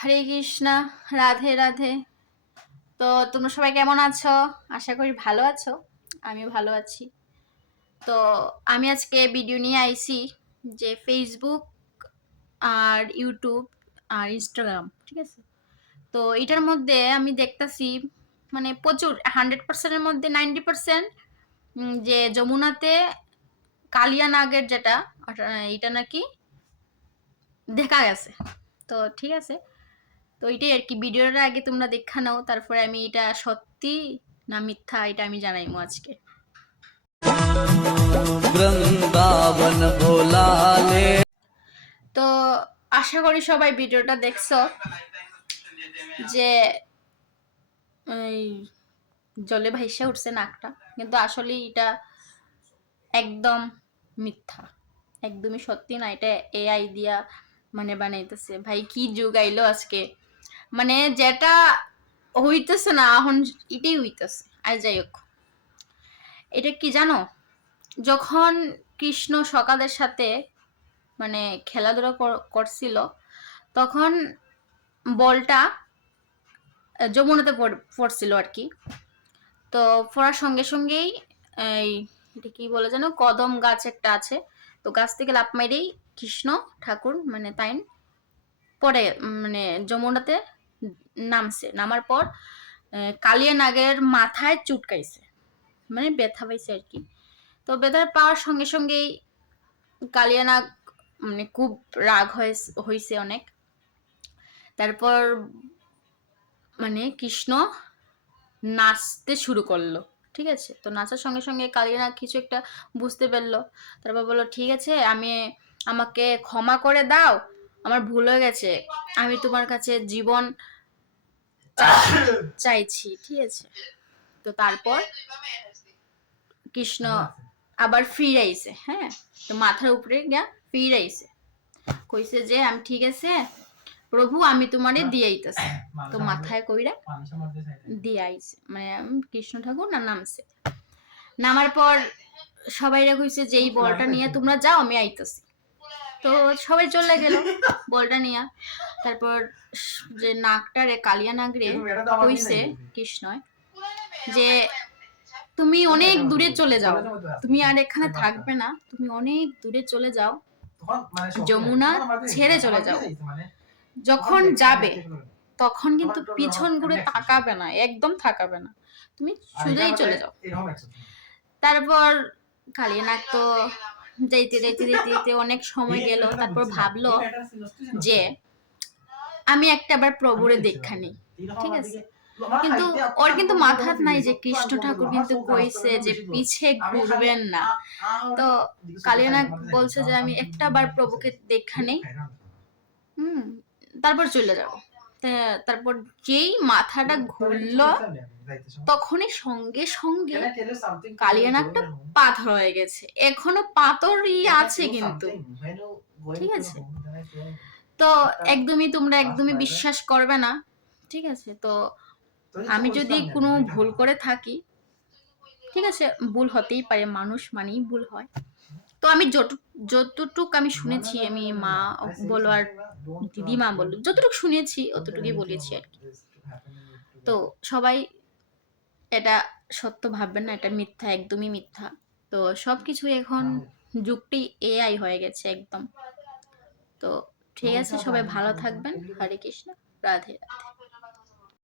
হরে কৃষ্ণা, রাধে রাধে। তো তোমরা সবাই কেমন আছো? আশা করি ভালো আছো। আমি ভালো আছি। তো আমি আজকে ভিডিও নিয়ে আইছি যে ফেসবুক আর ইউটিউব আর ইনস্টাগ্রাম ঠিক আছে? তো এটার মধ্যে আমি দেখতাছি মানে প্রচুর হান্ড্রেড পার্সেন্টের মধ্যে নাইনটি পার্সেন্ট যে যমুনাতে কালিয়া নাগের যেটা এটা নাকি দেখা গেছে। তো ঠিক আছে। তো এটাই আর কি ভিডিওটা আগে তোমরা দেখা নাও তারপরে আমি এটা সত্যি না মিথ্যা এটা আমি জানাইমো আজকে। তো আশা করি সবাই ভিডিওটা দেখছ যে জলে ভাইসা উঠছে নাকটা কিন্তু আসলে এটা একদম মিথ্যা একদমই সত্যি না এটা এআই দিয়া মানে বানাইতেছে। ভাই কি যুগ আইলো আজকে? মানে যেটা হইতেছে না, এখন এটাই হইতেছে। আর যাই হোক, এটা কি জানো? যখন কৃষ্ণ সকালের সাথে মানে খেলাধুলা কর- করছিল, তখন বলটা যমুনাতে পড়- পড়ছিল আর কি। তো পড়ার সঙ্গে সঙ্গেই এই এটা কি বলে যেন, কদম গাছ একটা আছে। তো গাছ থেকে লাফ মাইরেই কৃষ্ণ ঠাকুর মানে তাইন পরে মানে যমুনাতে নামছে। নামার পর কালিয়া নাগের মাথায় চুটকাইছে মানে ব্যথা পাইছে আর কি। তো ব্যথা পাওয়ার সঙ্গে সঙ্গেই কালিয়া নাগ মানে খুব রাগ হয়েছে অনেক। তারপর মানে কৃষ্ণ নাচতে শুরু করল, ঠিক আছে? তো নাচার সঙ্গে সঙ্গে কালিয়া নাগ কিছু একটা বুঝতে পারল। তারপর বলল, ঠিক আছে, আমি আমাকে ক্ষমা করে দাও আমার ভুল হয়ে গেছে। আমি তোমার কাছে জীবন চাইছি ঠিক আছে? তো তারপর কৃষ্ণ আবার ফিরাইছে হ্যাঁ? তো মাথার উপরে গিয়া ফিরাইছে কইছে যে আমি ঠিক আছে প্রভু আমি তোমারে দিয়ে আইতাছি। তো মাথায় কইরা দিয়ে আইছে। মানে কৃষ্ণ ঠাকুর না নামছে। নামার পর সবাই কইছে যে এই বলটা নিয়ে তোমরা যাও আমি আইতাছি। তো সবাই চলে গেল বলটা নিয়ে। তারপর যে নাকটারে কালিয়া নাগরে কইছে কৃষ্ণয় যে তুমি অনেক দূরে চলে যাও। তুমি আর এখানে থাকবে না তুমি অনেক দূরে চলে যাও। যমুনা ছেড়ে চলে যাও। যখন যাবে তখন কিন্তু পিছন ঘুরে তাকাবে না একদম তাকাবে না। তুমি সোজাই চলে যাও। তারপর কালিয়ানাগ তো যাইতে যাইতে অনেক সময় গেল তারপর ভাবলো যে আমি একটা বার প্রভুরে দেখা নেই। ঠিক আছে? কিন্তু ওর কিন্তু মাথাত নাই যে কৃষ্ণ ঠাকুর কিন্তু কইছে যে পিছে ঘুরবেন না। তো কালিয়ানাগ বলছে যে আমি একটা বার প্রভুকে দেখা নেই। হুম তারপর চলে যাব। তারপর যেই মাথাটা ঘুরলো তখনই সঙ্গে সঙ্গে কালিয়ানাগটা পাথর হয়ে গেছে। এখনও পাথরই আছে কিন্তু। ঠিক আছে? তো একদমই তোমরা একদমই বিশ্বাস করবে না। ঠিক আছে তো আমি যদি কোনো ভুল করে থাকি ঠিক আছে ভুল হতেই পারে মানুষ মানেই ভুল হয়। তো আমি যত যতটুক আমি শুনেছি আমি মা বলো আর দিদিমা বলল যতটুকু শুনেছি অতটুকুই বলেছি আর কি। তো সবাই এটা সত্য ভাববেন না এটা মিথ্যা একদমই মিথ্যা। তো সব কিছু এখন যুগটি এআই হয়ে গেছে একদম। তো ঠিক আছে সবাই ভালো থাকবেন। হরে কৃষ্ণ রাধে রাধে।